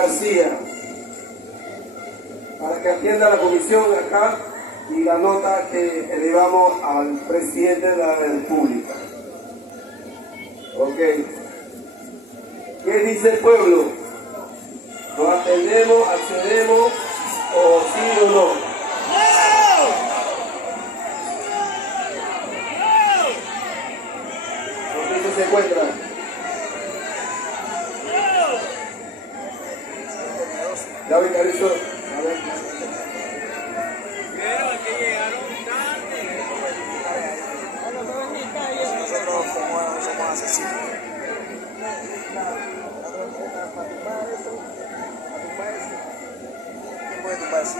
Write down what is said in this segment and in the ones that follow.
García, para que atienda la comisión acá y la nota que elevamos al presidente de la República. Ok. ¿Qué dice el pueblo? ¿Nos atendemos, accedemos o sí o no? ¿Dónde se encuentra? Ya ve, Carizo. A ver. Pero es que llegaron tarde. Nosotros somos asesinos. ¿Quién puede tumbar eso?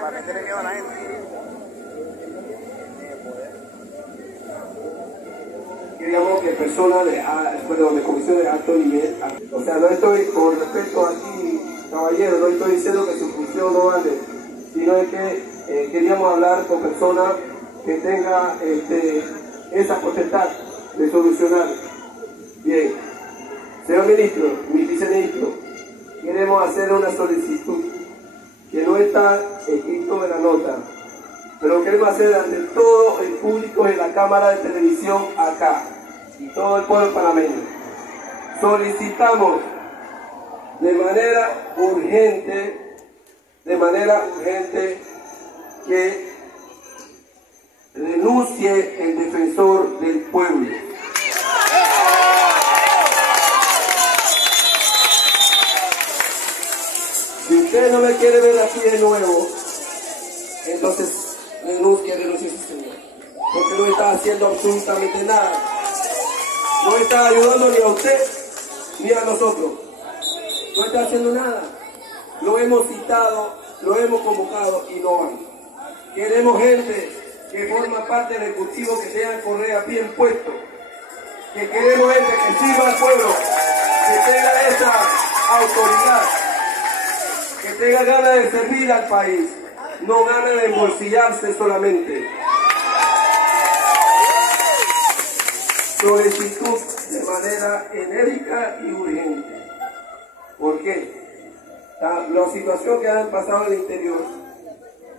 Para meterle miedo a la gente. Digamos que personas de comisión de alto nivel, o sea, no estoy, con respecto aquí, caballero, no estoy diciendo que su función no vale, sino es que queríamos hablar con personas que tengan esa potestad de solucionar. Bien, señor ministro, mi viceministro, queremos hacer una solicitud que no está escrito en la nota, pero queremos hacer ante todo el público en la cámara de televisión acá y todo el pueblo panameño. Solicitamos de manera urgente que renuncie el defensor del pueblo. Si usted no me quiere ver aquí de nuevo, entonces renuncie ese señor, porque no está haciendo absolutamente nada. No está ayudando ni a usted ni a nosotros. No está haciendo nada. Lo hemos citado, lo hemos convocado y no van. Queremos gente que forma parte del ejecutivo, que tenga correa bien puesto. Que queremos gente que sirva al pueblo, que tenga esa autoridad, que tenga ganas de servir al país, no ganas de embolsillarse solamente. Solicitud de manera enérgica y urgente. ¿Por qué? La situación que han pasado en el interior,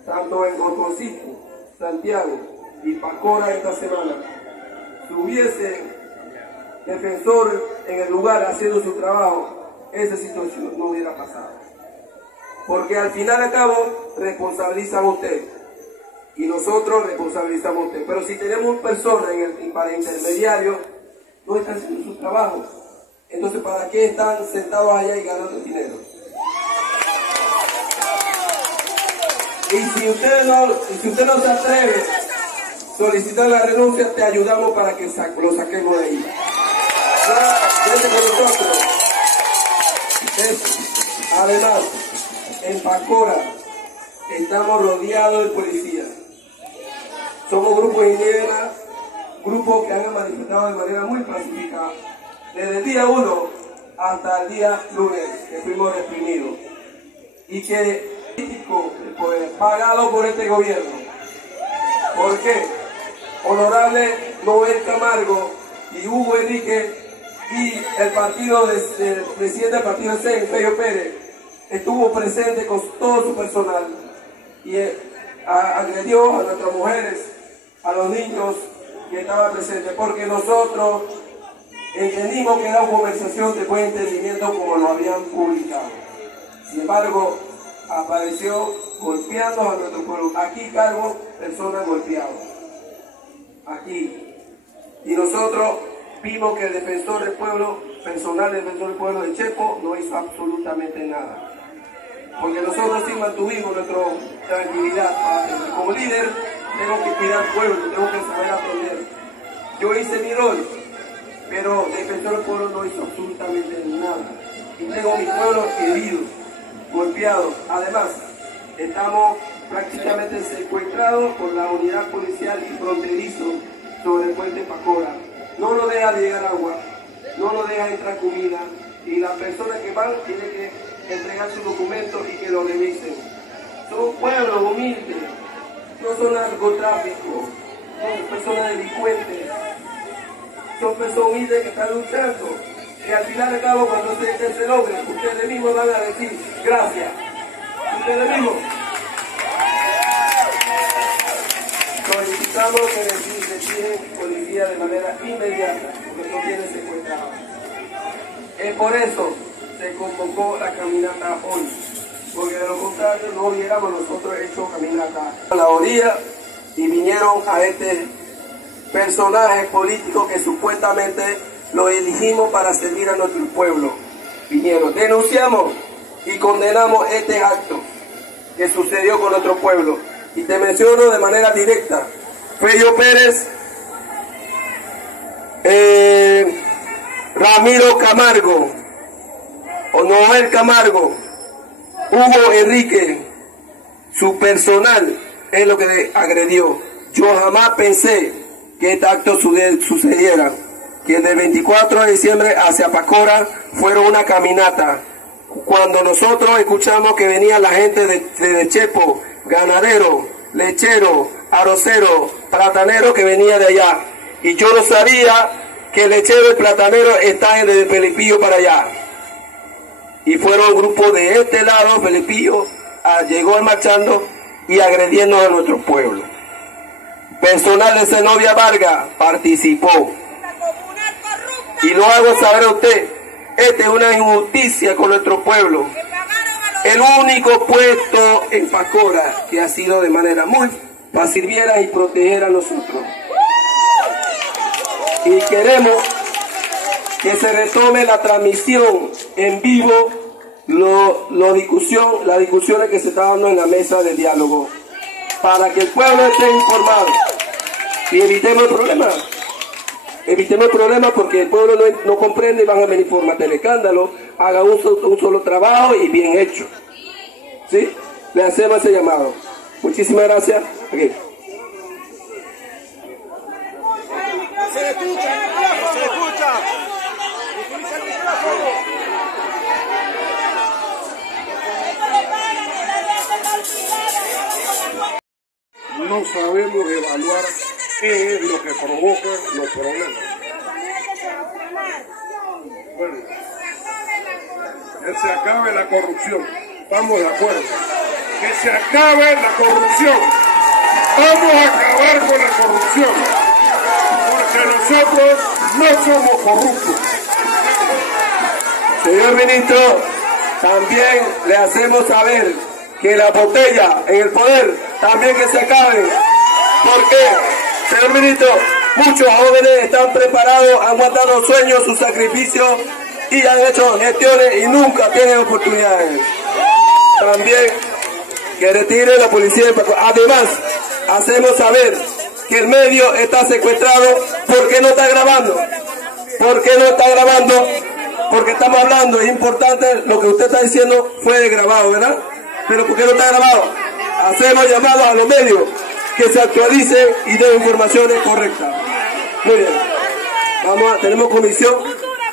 tanto en Gotoncito, Santiago y Pacora esta semana, si hubiese defensor en el lugar haciendo su trabajo, esa situación no hubiera pasado. Porque al final y al cabo responsabilizan a usted y nosotros responsabilizamos a usted. Pero si tenemos personas para intermediarios, no están haciendo su trabajo. Entonces, ¿para qué están sentados allá y ganando dinero? Y si usted no se atreve a solicitar la renuncia, te ayudamos para que lo saquemos de ahí. Vete con nosotros. Además, en Pacora estamos rodeados de policías. Somos grupos indígenas, grupos que han manifestado de manera muy pacífica, desde el día 1 hasta el día lunes, que fuimos reprimidos. Y que político, pagado por este gobierno. ¿Por qué? Honorable Noel Camargo y Hugo Enrique y el partido del presidente del partido CEN, Fello Pérez, estuvo presente con todo su personal y agredió a nuestras mujeres, a los niños que estaban presentes, porque nosotros entendimos que era una conversación de buen entendimiento como lo habían publicado. Sin embargo, apareció golpeando a nuestro pueblo. Aquí cargo personas golpeadas. Aquí. Y nosotros vimos que el defensor del pueblo, personal del defensor del pueblo de Chepo, no hizo absolutamente nada. Porque nosotros sí mantuvimos nuestra tranquilidad. Como líder, tengo que cuidar al pueblo, tengo que saber aprender. Yo hice mi rol, pero el defensor del pueblo no hizo absolutamente nada. Y tengo a mi pueblo herido, golpeado. Además, estamos prácticamente secuestrados por la unidad policial y fronterizo sobre el puente Pacora. No nos deja llegar agua, no nos deja entrar comida, y las personas que van tienen que entregar sus documentos y que lo revisen. Son pueblos humildes, no son narcotráficos, son personas delincuentes. son personas humildes que están luchando. Y al final de cabo, cuando se logre, ustedes mismos van a decir gracias. Ustedes mismos. Solicitamos que retiren policía de manera inmediata, porque no tienen secuestrados. Es por eso se convocó la caminata hoy, porque de lo contrario no hubiéramos nosotros hecho caminata a la orilla y vinieron a este personaje político que supuestamente lo elegimos para servir a nuestro pueblo. Vinieron, denunciamos y condenamos este acto que sucedió con nuestro pueblo. Y te menciono de manera directa: Fello Pérez, Ramiro Camargo, Noel Camargo, Hugo Enrique, su personal es lo que le agredió. Yo jamás pensé que este acto sucediera, que del 24 de diciembre hacia Pacora fueron una caminata. Cuando nosotros escuchamos que venía la gente de Chepo, ganadero, lechero, arrocero, platanero que venía de allá. Y yo no sabía que el lechero y platanero están desde Felipillo para allá. Y fueron un grupo de este lado, Felipillo, llegó marchando y agrediendo a nuestro pueblo. Personal de Zenobia Vargas participó. Y lo hago saber a usted, esta es una injusticia con nuestro pueblo. El único puesto en Pacora que ha sido de manera muy para sirviera y proteger a nosotros. Y queremos que se retome la transmisión en vivo, las discusiones que se están dando en la mesa de diálogo, para que el pueblo esté informado y evitemos el problema. Evitemos el problema porque el pueblo no comprende y van a venir por matar el escándalo. Haga un solo trabajo y bien hecho. ¿Sí? Le hacemos ese llamado. Muchísimas gracias. Okay. Se escucha. Utiliza el micrófono. No sabemos evaluar qué es lo que provoca los problemas. Bueno, que se acabe la corrupción. Estamos de acuerdo. Que se acabe la corrupción. Vamos a acabar con la corrupción. Porque nosotros no somos corruptos. Señor ministro, también le hacemos saber que la botella en el poder también que se acabe. ¿Por qué? Señor ministro, muchos jóvenes están preparados, han guardado sueños, sus sacrificios y han hecho gestiones y nunca tienen oportunidades. También que retire la policía. Además, hacemos saber que el medio está secuestrado. ¿Por qué no está grabando? ¿Por qué no está grabando? Porque estamos hablando, es importante, lo que usted está diciendo fue grabado, ¿verdad? Pero ¿por qué no está grabado? Hacemos llamados a los medios que se actualicen y den informaciones correctas. Muy bien.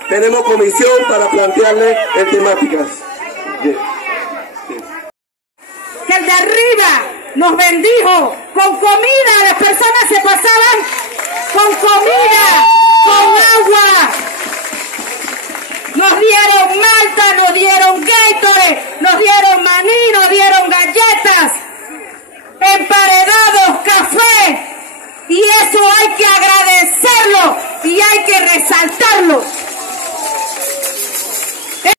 Tenemos comisión para plantearle en temáticas. Bien. Que el de arriba nos bendijo con comida, las personas se pasaban con comida, con agua. Nos dieron malta, nos dieron Gatorade, nos dieron maní, nos dieron galletas, emparedados, café. Y eso hay que agradecerlo y hay que resaltarlo.